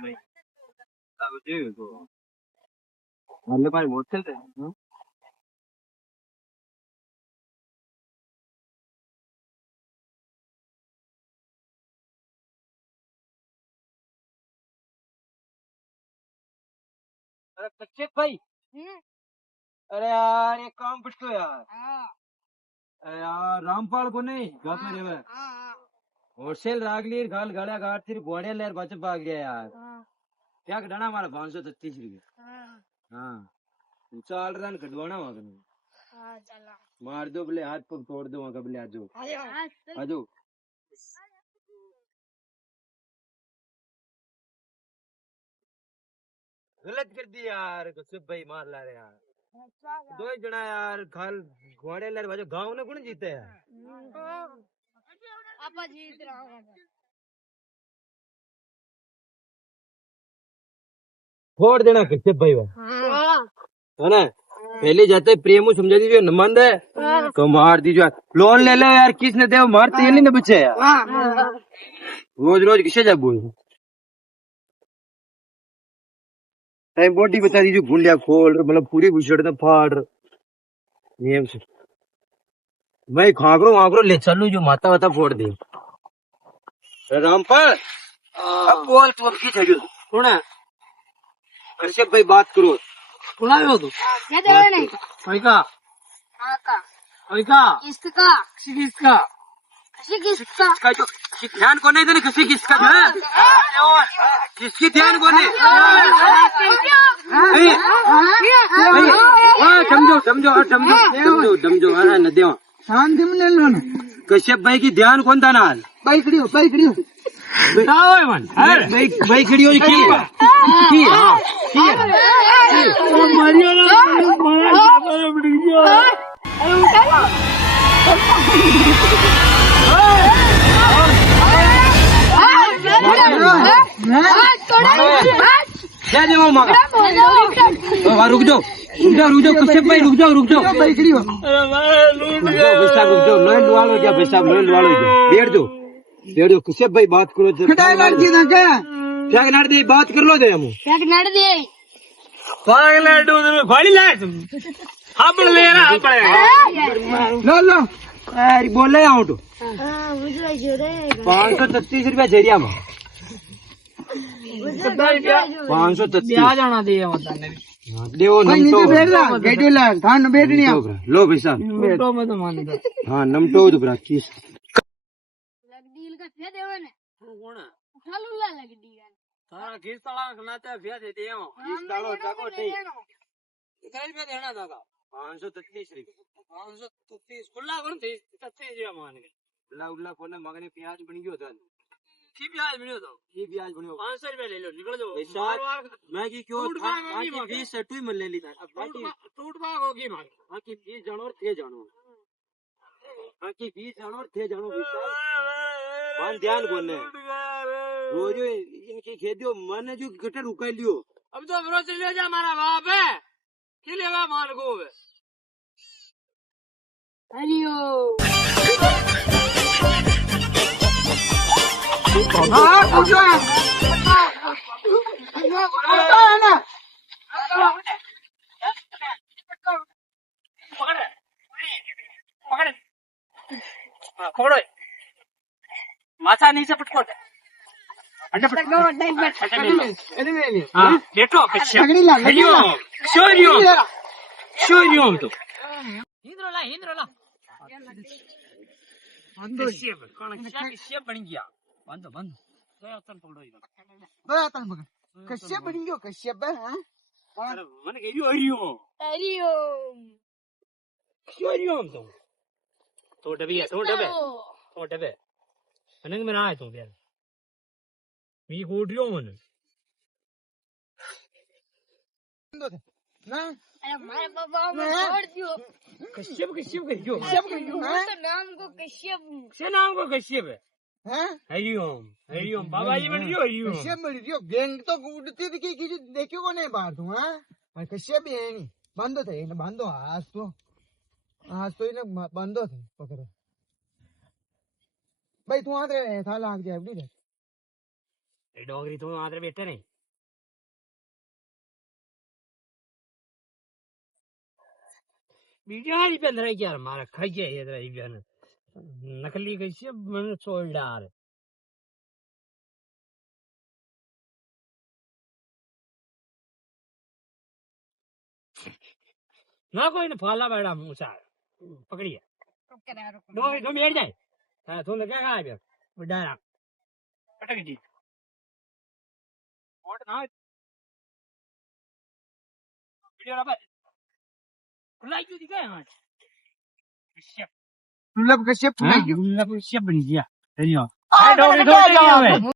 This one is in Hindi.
भाई अब देखो हल्ले भाई बहुत चलते हैं अरे कच्चे भाई अरे यार ये काम पटको यार अरे यार रामपाल को नहीं घाट में रेवे होलसेल रागलीर घाल गाड़ा घाट फिर घोड़े लेर बच भाग गया यार क्या घटाना हमारा 533 रुपये हाँ तू चाल रहा कटवाना वहां कने मार दो बोले हाथ पग तोड़ दो वहां बोले आजो आजो गलत कर दी यार सब भाई मार ला रहे यार दो ही जना यार खाल घोड़े लेर बच गांव ने कौन जीते यार आपा जीत रहा छोड़ देना किससे भाई वो है ना पहले जाते प्रेम समझा दीजिए नमंद है तो मार दीजिए लोन ले लो यार किसने दे मारते ये नहीं बचे यार रोज रोज किसे जा बोल बॉडी बता दीजिए गुंडिया खोल मतलब पूरी घुसड़ फाड़ नियम से भाई खाकरो वाकरो ले चलू जो माता वाता फोड़ दे रामपाल अब बोल तू अब की चाहिए सुना ऐसे भाई बात करो सुना हो तू क्या दे रहे नहीं का का का किसका किसका किसका जो ध्यान को नहीं देने किसी किसका किसकी ध्यान को नहीं समझो समझो समझो समझो समझो हाँ न देवा शांति में ले लो ना कश्यप भाई की ध्यान कौन था ना बाइक खड़ी हो भाई खड़ी हो की हाँ क्या देवा मांगा रुक जाओ कश्यप भाई रुक जाओ बाइक खड़ी हो पैसा रुक जाओ लोन लुआ लो क्या पैसा लोन लुआ लो क्या डेढ़ दो कश्यप भाई बात करो खटाई लड़की ना क्या नाट दे बात कर लो दे हम क्या नड़ दे फाड़ी लाए तुम हापड़ ले रहा हापड़ लो अरे बोल रहे आउट हां मुझे जो रे 533 रुपया जरिया में 533 ब्याज आना दे मतलब देवो नमटो बैठ रहा गेटू ला थान बैठनी लो पैसा नमटो में तो मान दो हाँ नमटो तो ब्रा किस लगडील का फे देवे ने कौन है चालूला लगडी तारा किस तला खनाते फे देते हो किस तालो टाको नहीं कितने रुपया देना था 533 रुपया 533 खुला कौन थी 33 रुपया मान के उल्ला उल्ला कोने मगने प्याज बन गयो था की ब्याज बनियो तो ये ब्याज बनियो 500 रुपया ले लो निकल जाओ मैं की क्यों बाकी फीस सेटू ही मन ले ली था बाकी टूट भाग होगी मां बाकी फीस जानो और थे जानो बाकी फीस जानो और थे जानो मान ध्यान कोने रोज इनकी खेदियो मन जो गटर रुका लियो अब तो भरोसे ले जा हमारा बाप है के लेगा मान को हरियो हां पूछो है ना पकड़ो माथा नीचे पटको अंडे पटको हाँ बैठो छगड़ी ला शोरियम तो हिंद्रोला कश्यप बन गया बंद दो पकड़ो बरातन पकड़ कश्यप बन गयो कश्यप हां अरे मन के हरियो शोरियम तो डबे अनंग में ना आए तो यार मी कोडियो मन ना अरे मारे बाबा में छोड़ दियो कश्यप कहियो तो नाम को कश्यप से नाम को कश्यप है हैं हरिओम बाबा जी बन गयो हरिओम कश्यप बन गयो गैंग तो उड़ती थी कि देखियो को नहीं बाहर तू हां कश्यप है नहीं बंदो थे ने बंदो आज तो इने बंदो थे पकड़ो भाई तू आते था लाग जाए એ ડોગરી તો આદરે બેઠે નહીં બીજા રૂપિયા ધરાઈ ગયા મારા ખાઈ ગયા એ રૂપિયા નકલી કઈ છે મને સોલ્ડાર ના કોઈને ફાલા બેડા મૂસા પકડીએ ડોગરી તો બેઠ જાય હા તું ને ક્યાં ખાય ડાયરા અટકી જી ઓટ ના વિડિયો ના ખુલાઈ ગયું દીકરા હા કશ્યપ દુર્લભ કશ્યપ ફૂલાઈ ગયો દુર્લભ કશ્યપ બની ગયા આ ડોગરી તો ક્યાં આવે?